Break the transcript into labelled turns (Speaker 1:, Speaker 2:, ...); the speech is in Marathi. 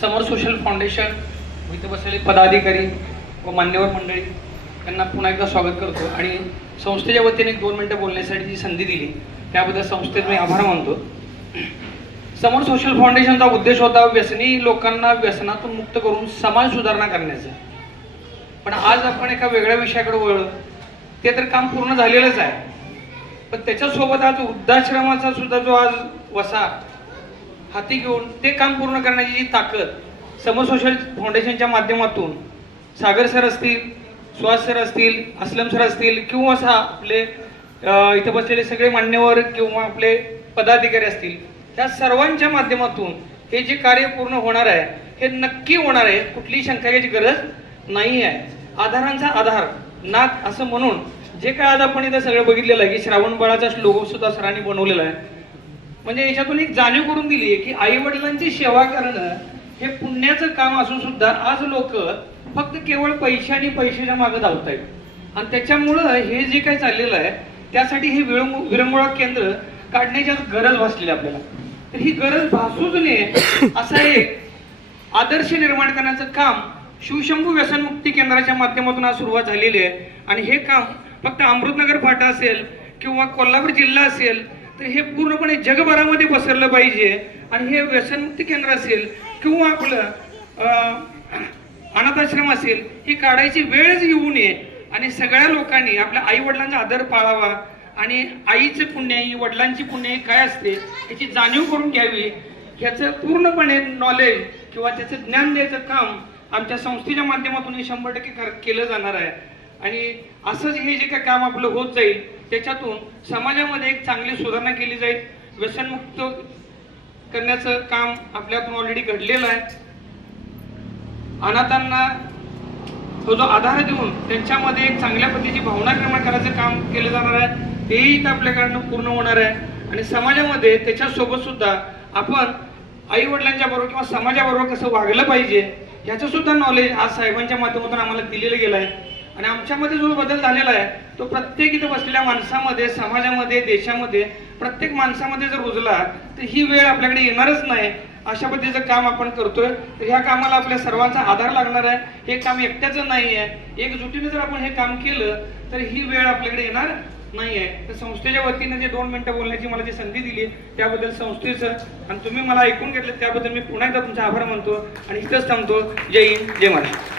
Speaker 1: समर सोशल फाउंडेशन इथे बसलेले पदाधिकारी व मान्यवर मंडळी यांना पुन्हा एकदा स्वागत करतो. आणि संस्थेच्या वतीने दोन मिनटं बोलण्यासाठी जी संधी दिली त्याबद्दल संस्थेत मी आभार मानतो. समर सोशल फाउंडेशनचा उद्देश होता व्यसनी लोकांना व्यसनातून मुक्त करून समाज सुधारणा करण्याचा. पण आज आपण एका वेगळ्या विषयाकडे वळलो. ते तर काम पूर्ण झालेलंच आहे. पण त्याच्यासोबत आज वृद्धाश्रमाचा सुद्धा जो आज वसा हाती घेऊन ते काम पूर्ण करण्याची जी ताकद समर सोशल फाउंडेशनच्या माध्यमातून सागर सर असतील सुहास सर असतील असलम सर असतील किंवा असा आपले इथं इथे बसलेले सगळे मान्यवर किंवा आपले पदाधिकारी असतील त्या सर्वांच्या माध्यमातून हे जे कार्य पूर्ण होणार आहे हे नक्की होणार आहे कुठलीही शंका घ्यायची गरज नाही आहे आधारांचा आधार नाथ असं म्हणून जे काय आज आपण इथं सगळं बघितलेलं आहे की श्रावण बाळाचा लोगो सुद्धा सरांनी बनवलेला आहे म्हणजे याच्यातून एक जाणीव करून दिली की आई वडिलांची सेवा करणं हे पुण्याचं काम असून सुद्धा आज लोक फक्त केवळ पैसे आणि पैशाच्या मागे धावत आहेत आणि त्याच्यामुळं हे जे काही चाललेलं आहे त्यासाठी हे विरंगु विरंगुळा केंद्र काढण्याची आज गरज भासलेली आहे आपल्याला. तर ही गरज भासूच नये असा एक आदर्श निर्माण करण्याचं काम शिवशंभू व्यसनमुक्ती केंद्राच्या माध्यमातून आज सुरुवात झालेली आहे. आणि हे काम फक्त अमृतनगर फाटा असेल किंवा कोल्हापूर जिल्हा असेल तर हे पूर्णपणे जगभरामध्ये पसरलं पाहिजे आणि हे व्यसनमुक्ती केंद्र असेल किंवा आपलं अनाथाश्रम असेल ही काढायची वेळच येऊ नये. आणि सगळ्या लोकांनी आपल्या आई वडिलांचा आदर पाळावा आणि आईचं पुण्य ही वडिलांची पुण्याई काय असते याची जाणीव करून घ्यावी. ह्याचं पूर्णपणे नॉलेज किंवा त्याचं ज्ञान द्यायचं काम आमच्या संस्थेच्या माध्यमातून हे शंभर टक्के केलं जाणार आहे. आणि असंच हे जे काय काम आपलं होत जाईल त्याच्यातून समाजामध्ये एक चांगली सुधारणा केली जाईल. व्यसनमुक्त करण्याचं काम आपल्यातून ऑलरेडी घडलेलं आहे. अनाथांना तो जो आधार देऊन त्यांच्यामध्ये एक चांगल्या पद्धतीची भावना निर्माण करायचं काम केलं जाणार आहे. तेही इथं आपल्याकडनं पूर्ण होणार आहे. आणि समाजामध्ये त्याच्यासोबत सुद्धा आपण आई वडिलांच्या बरोबर किंवा समाजाबरोबर कसं वागलं पाहिजे ह्याचं सुद्धा नॉलेज आज साहेबांच्या माध्यमातून आम्हाला दिलेलं गेलं आहे. आणि आमच्यामध्ये जो बदल झालेला आहे तो प्रत्येक इथं बसलेल्या माणसामध्ये समाजामध्ये देशामध्ये प्रत्येक माणसामध्ये जर रुजला तर ही वेळ आपल्याकडे येणारच नाही. अशा पद्धतीचं काम आपण करतोय. तर ह्या कामाला आपल्या सर्वांचा आधार लागणार आहे. हे काम एकट्याचं नाही आहे. एकजुटीने जर आपण हे काम केलं तर ही वेळ आपल्याकडे येणार नाही आहे. तर संस्थेच्या वतीने जे दोन मिनिटं बोलण्याची मला जी संधी दिली त्याबद्दल संस्थेचं आणि तुम्ही मला ऐकून घेतलं त्याबद्दल मी पुन्हा एकदा तुमचा आभार मानतो. आणि इथंच थांबतो. जय हिंद जय महाराष्ट्र.